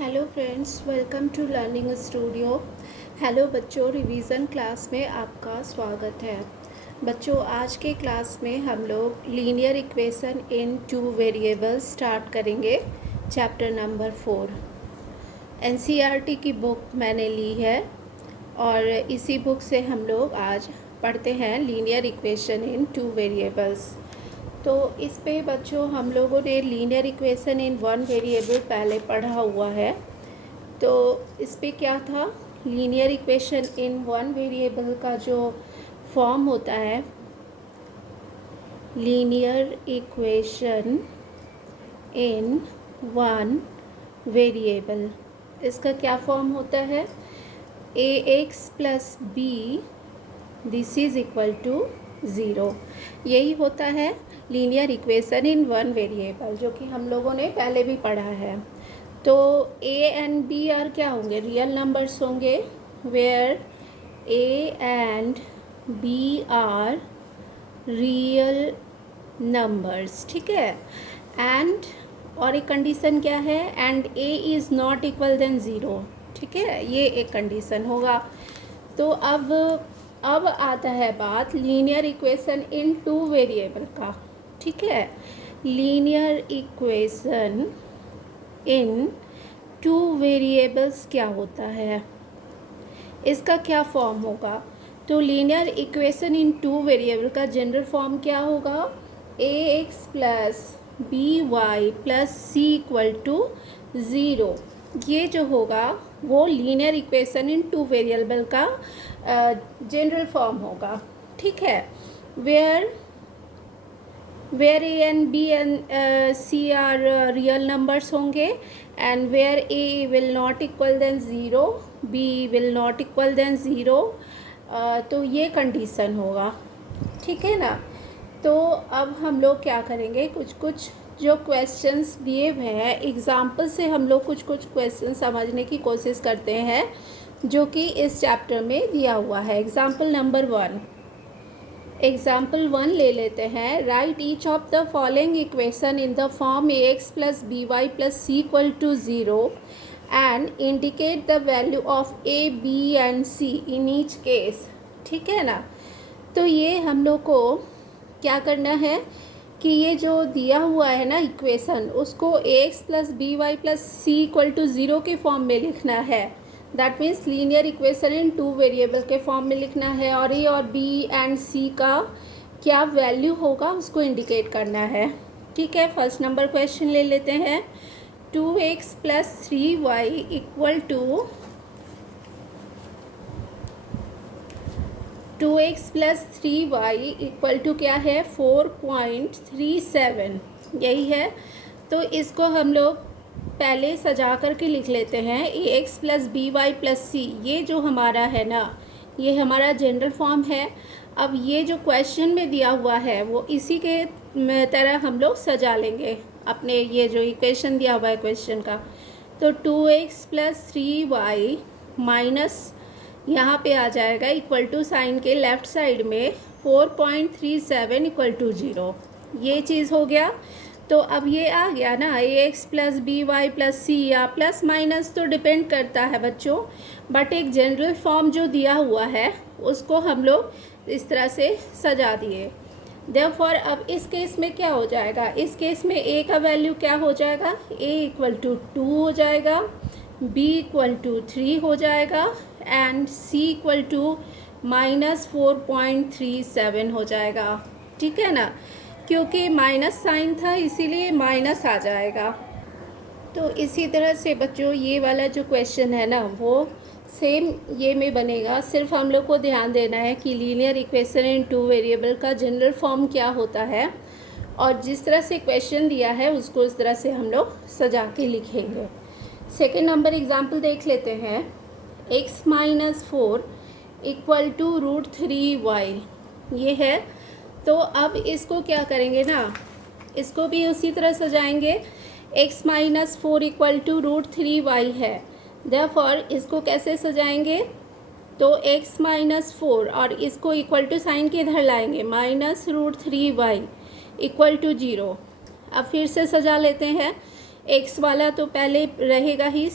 Hello friends, welcome to learning studio. Hello बच्चों, revision class में आपका स्वागत है। बच्चों, आज के क्लास में हम लोग linear equation in two variables start करेंगे। चैप्टर नंबर 4 एनसीईआरटी की बुक मैंने ली है और इसी बुक से हम लोग आज पढ़ते हैं linear equation in two variables. तो इस पे बच्चों हम लोगों ने linear equation in one variable पहले पढ़ा हुआ है। तो इस पे क्या था, linear equation in one variable का जो फॉर्म होता है, linear equation in one variable, इसका क्या फॉर्म होता है, a x plus b this is equal to zero. यही होता है linear equation in one variable, जो कि हम लोगों ने पहले भी पढ़ा है। तो ए एंड बी आर क्या होंगे, रियल नंबर्स होंगे, where a and b are real numbers, ठीक है। एंड और एक कंडीशन क्या है, and a is not equal than zero, ठीक है, ये एक कंडीशन होगा। तो अब आता है बात linear equation in two variable का, ठीक है। Linear equation in two variables क्या होता है, इसका क्या फॉर्म होगा। तो linear equation in two variable का जनरल फॉर्म क्या होगा, a x plus b y plus c equal to zero. ये जो होगा वो linear equation in two variable का जनरल फॉर्म होगा, ठीक है। Where a and b and c are real numbers होंगे, and where a will not equal than zero, b will not equal than zero. तो ये कंडीशन होगा, ठीक है ना। तो अब हम लोग क्या करेंगे, कुछ जो क्वेश्चंस दिए हुए हैं एग्जाम्पल से हम लोग कुछ क्वेश्चन समझने की कोशिश करते हैं जो कि इस चैप्टर में दिया हुआ है। एग्जाम्पल नंबर 1, एग्जाम्पल 1 ले लेते हैं। Write each of the following equation in the form a x plus b y plus c equal to zero and indicate the value of a b and c in each case, ठीक है ना। तो ये हम लोग को क्या करना है कि ये जो दिया हुआ है ना इक्वेशन, उसको a x plus b y plus c equal to zero के फॉर्म में लिखना है। That means linear equation in two variable के फॉर्म में लिखना है, और ए और बी एंड सी का क्या वैल्यू होगा उसको इंडिकेट करना है, ठीक है। फर्स्ट नंबर क्वेश्चन ले लेते हैं। 2x plus 3y equal to 2x plus 3y equal to क्या है, 4.37, यही है। तो इसको हम लोग पहले सजा करके लिख लेते हैं, a x plus b y plus c, ये जो हमारा है ना, ये हमारा जनरल फॉर्म है। अब ये जो क्वेश्चन में दिया हुआ है वो इसी के तरह हम लोग सजा लेंगे अपने ये जो इक्वेशन दिया हुआ है क्वेश्चन का। तो 2x प्लस 3y माइनस यहाँ पे आ जाएगा इक्वल टू साइन के लेफ़्ट साइड में 4.37 इक्वल टू ज़ीरो, ये चीज़ हो गया। तो अब ये आ गया ना, a x plus b y plus c, या प्लस माइनस तो डिपेंड करता है बच्चों, बट एक जनरल फॉर्म जो दिया हुआ है उसको हम लोग इस तरह से सजा दिए। देयरफॉर अब इस केस में क्या हो जाएगा, इस केस में ए का वैल्यू क्या हो जाएगा, ए इक्वल टू 2 हो जाएगा, बी इक्वल टू 3 हो जाएगा, and c equal to minus 4.37 हो जाएगा, ठीक है ना। क्योंकि माइनस साइन था इसीलिए माइनस आ जाएगा। तो इसी तरह से बच्चों ये वाला जो क्वेश्चन है ना वो सेम ये में बनेगा। सिर्फ हम लोग को ध्यान देना है कि linear equation in two variable का जनरल फॉर्म क्या होता है, और जिस तरह से क्वेश्चन दिया है उसको उस तरह से हम लोग सजा के लिखेंगे। सेकेंड नंबर एग्जाम्पल देख लेते हैं। x minus 4 equal to √3y, ये है। तो अब इसको क्या करेंगे ना, इसको भी उसी तरह सजाएंगे। x minus 4 equal to √3y है, देयरफॉर इसको कैसे सजाएंगे, तो x माइनस 4 और इसको इक्वल टू साइन के इधर लाएंगे, माइनस √3y इक्वल टू 0। अब फिर से सजा लेते हैं, x वाला तो पहले रहेगा ही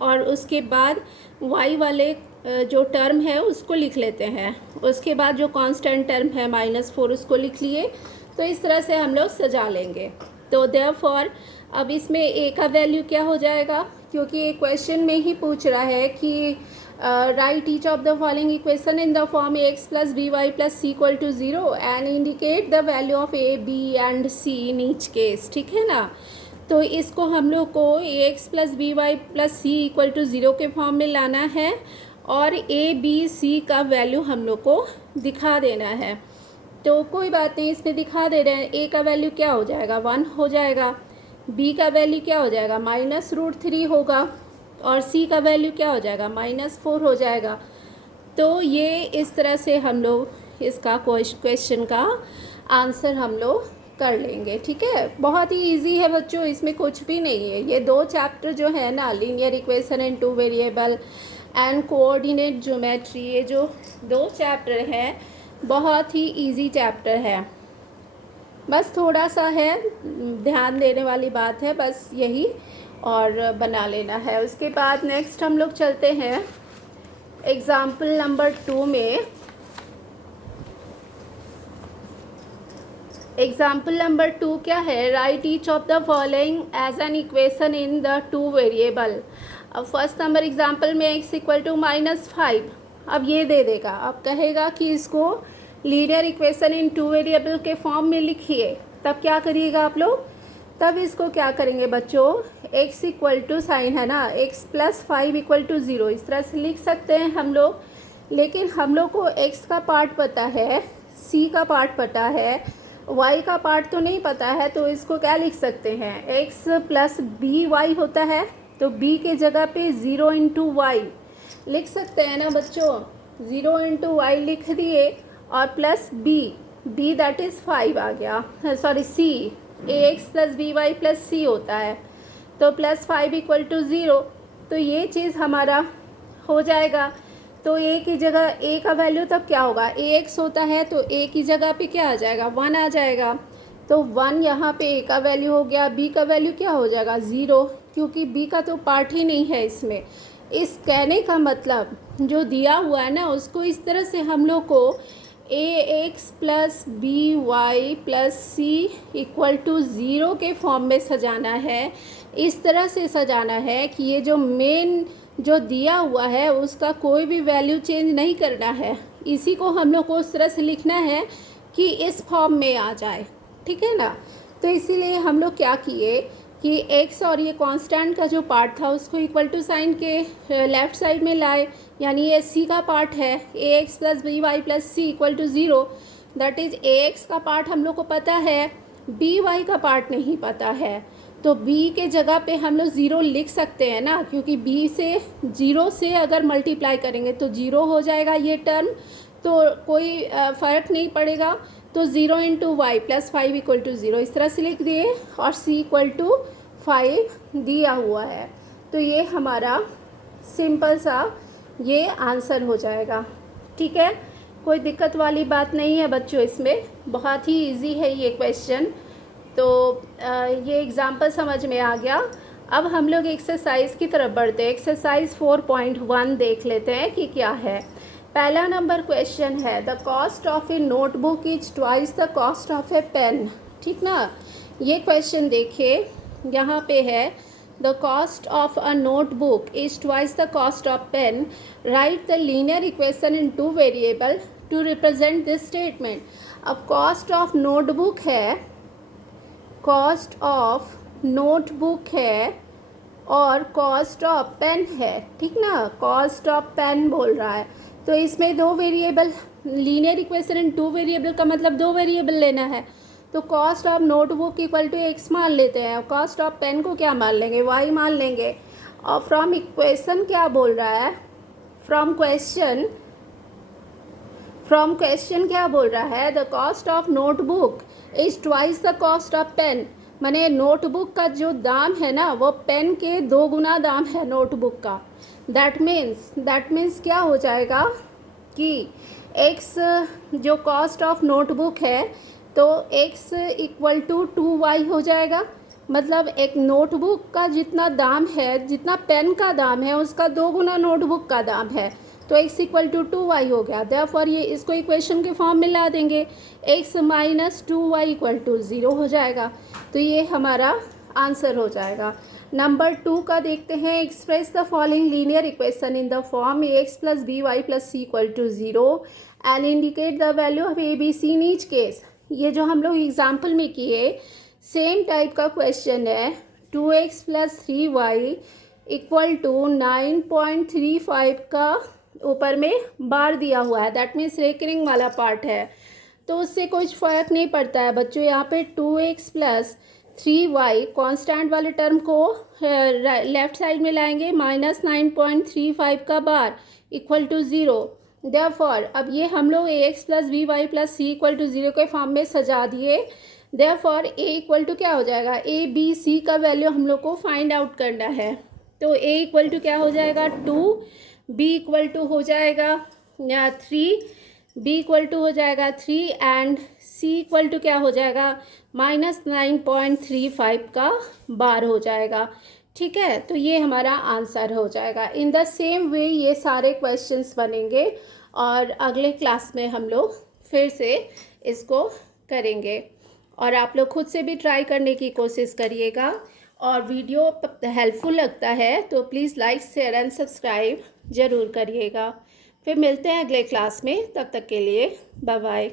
और उसके बाद y वाले जो टर्म है उसको लिख लेते हैं, उसके बाद जो कांस्टेंट टर्म है -4 उसको लिख लिए। तो इस तरह से हम लोग सजा लेंगे। तो देयरफॉर अब इसमें a का वैल्यू क्या हो जाएगा, क्योंकि क्वेश्चन में ही पूछ रहा है कि right each of the following equation in the form ax + by + c = 0 and indicate the value of a, b and c in each case. ठीक है ना। तो इसको हम लोग को ax + by + c = 0 के फॉर्म में लाना है और a, b, c का वैल्यू हम लोग को दिखा देना है। तो कोई बात नहीं, इसमें दिखा दे रहे हैं। a का वैल्यू क्या हो जाएगा, 1 हो जाएगा। b का वैल्यू क्या हो जाएगा, -√3 होगा। और c का वैल्यू क्या हो जाएगा, -4 हो जाएगा। तो ये इस तरह से हम लोग इसका क्वेश्चन का आंसर हम लोग कर लेंगे। ठीक है, बहुत ही इजी है बच्चों, इसमें कुछ भी नहीं है। ये 2 चैप्टर जो है ना, linear equation in 2 variable and coordinate geometry, ये जो 2 चैप्टर हैं बहुत ही इजी चैप्टर है। बस थोड़ा सा है, ध्यान देने वाली बात है, बस यही और बना लेना है। उसके बाद नेक्स्ट हम लोग चलते हैं एग्ज़ाम्पल नंबर 2 में। एग्जाम्पल नंबर 2 क्या है, write each of the following as an equation in the 2 variable. अब फर्स्ट नंबर एग्जाम्पल में x = -5। अब ये दे देगा, अब कहेगा कि इसको लीनियर इक्वेशन इन 2 वेरिएबल के फॉर्म में लिखिए। तब क्या करिएगा आप लोग, तब इसको क्या करेंगे बच्चों, x = साइन है ना, x + 5 = 0, इस तरह से लिख सकते हैं हम लोग। लेकिन हम लोग को x का पार्ट पता है, c का पार्ट पता है, y का पार्ट तो नहीं पता है। तो इसको क्या लिख सकते हैं, x + by होता है, तो b के जगह पे 0 × y लिख सकते हैं ना बच्चों। 0 × y लिख दिए और प्लस b दैट इज़ 5 आ गया, sorry c, ax + by + c होता है। तो +5 = 0, तो ये चीज़ हमारा हो जाएगा। तो a की जगह a का वैल्यू तब क्या होगा, ax होता है, तो a की जगह पे क्या आ जाएगा, 1 आ जाएगा। तो 1 यहाँ पे a का वैल्यू हो गया। b का वैल्यू क्या हो जाएगा, 0, क्योंकि b का तो पार्ट ही नहीं है इसमें। इस कहने का मतलब जो दिया हुआ है ना, उसको इस तरह से हम लोग को ax + by + c = 0 के फॉर्म में सजाना है। इस तरह से सजाना है कि ये जो मेन जो दिया हुआ है उसका कोई भी वैल्यू चेंज नहीं करना है। इसी को हम लोग को उस तरह से लिखना है कि इस फॉर्म में आ जाए। ठीक है ना। तो इसीलिए हम लोग क्या किए कि x और ये कांस्टेंट का जो पार्ट था उसको इक्वल टू साइन के लेफ़्ट साइड में लाए, यानी ये c का पार्ट है, ax + by + c = 0। That is ax का पार्ट हम लोग को पता है, by का पार्ट नहीं पता है। तो b के जगह पे हम लोग 0 लिख सकते हैं ना, क्योंकि b से 0 से अगर मल्टीप्लाई करेंगे तो 0 हो जाएगा ये टर्म, तो कोई फ़र्क नहीं पड़ेगा। तो 0 × y + 5 = 0 इस तरह से लिख दिए और c = 5 दिया हुआ है। तो ये हमारा सिंपल सा ये आंसर हो जाएगा। ठीक है, कोई दिक्कत वाली बात नहीं है बच्चों, इसमें बहुत ही इजी है ये क्वेश्चन। तो ये एग्ज़ाम्पल समझ में आ गया। अब हम लोग एक्सरसाइज की तरफ बढ़ते हैं। एक्सरसाइज 4.1 देख लेते हैं कि क्या है। पहला नंबर क्वेश्चन है, the cost of a notebook is twice the cost of a pen. ठीक ना, ये क्वेश्चन देखिए, यहाँ पे है the cost of a notebook is twice the cost of pen, write the linear equation in 2 variable to represent this statement. अब cost of notebook है, cost of notebook है और कॉस्ट ऑफ पेन है। ठीक ना, कॉस्ट ऑफ पेन बोल रहा है, तो इसमें 2 variable, linear equation in 2 variable का मतलब 2 वेरिएबल लेना है। तो कॉस्ट ऑफ नोटबुक = x मान लेते हैं, और कॉस्ट ऑफ पेन को क्या मान लेंगे, y मान लेंगे। और फ्रॉम इक्वेशन क्या बोल रहा है, फ्रॉम क्वेश्चन क्या बोल रहा है, the cost of notebook is twice the cost of pen. माने नोटबुक का जो दाम है ना, वो पेन के 2 गुना दाम है नोटबुक का। दैट मीन्स क्या हो जाएगा कि x जो कॉस्ट ऑफ नोटबुक है, तो x = 2y हो जाएगा। मतलब एक नोटबुक का जितना दाम है, जितना पेन का दाम है, उसका 2 गुना नोटबुक का दाम है, तो x इक्वल टू 2y हो गया। देयरफॉर ये इसको इक्वेशन के फॉर्म में ला देंगे, x minus 2y equal to 0 हो जाएगा। तो ये हमारा आंसर हो जाएगा। नंबर 2 का देखते हैं। Express the following linear equation in the form ax plus b y plus c equal to 0 and indicate the value of a b c in each case. ये जो हम लोग एग्जाम्पल में किए, सेम टाइप का क्वेश्चन है। 2x plus 3y equal to 9.35 का ऊपर में बार दिया हुआ है, दैट मीन्स रेकरिंग वाला पार्ट है, तो उससे कुछ फ़र्क नहीं पड़ता है बच्चों। यहाँ पे 2x प्लस 3y कॉन्स्टेंट वाले टर्म को लेफ्ट साइड में लाएंगे, माइनस 9.35 का बार इक्वल टू 0। देयरफॉर अब ये हम लोग ax plus b y plus c equal to 0 के फॉर्म में सजा दिए। देयरफॉर a इक्वल टू क्या हो जाएगा, a b c का वैल्यू हम लोग को फाइंड आउट करना है। तो a इक्वल टू क्या हो जाएगा 2, b इक्वल टू हो जाएगा 3, b इक्वल टू हो जाएगा 3 एंड c इक्वल टू क्या हो जाएगा माइनस 9.35 का बार हो जाएगा। ठीक है, तो ये हमारा आंसर हो जाएगा। इन द सेम वे ये सारे क्वेश्चंस बनेंगे और अगले क्लास में हम लोग फिर से इसको करेंगे, और आप लोग खुद से भी ट्राई करने की कोशिश करिएगा। और वीडियो हेल्पफुल लगता है तो please like share and subscribe ज़रूर करिएगा। फिर मिलते हैं अगले क्लास में, तब तक के लिए बाय बाय।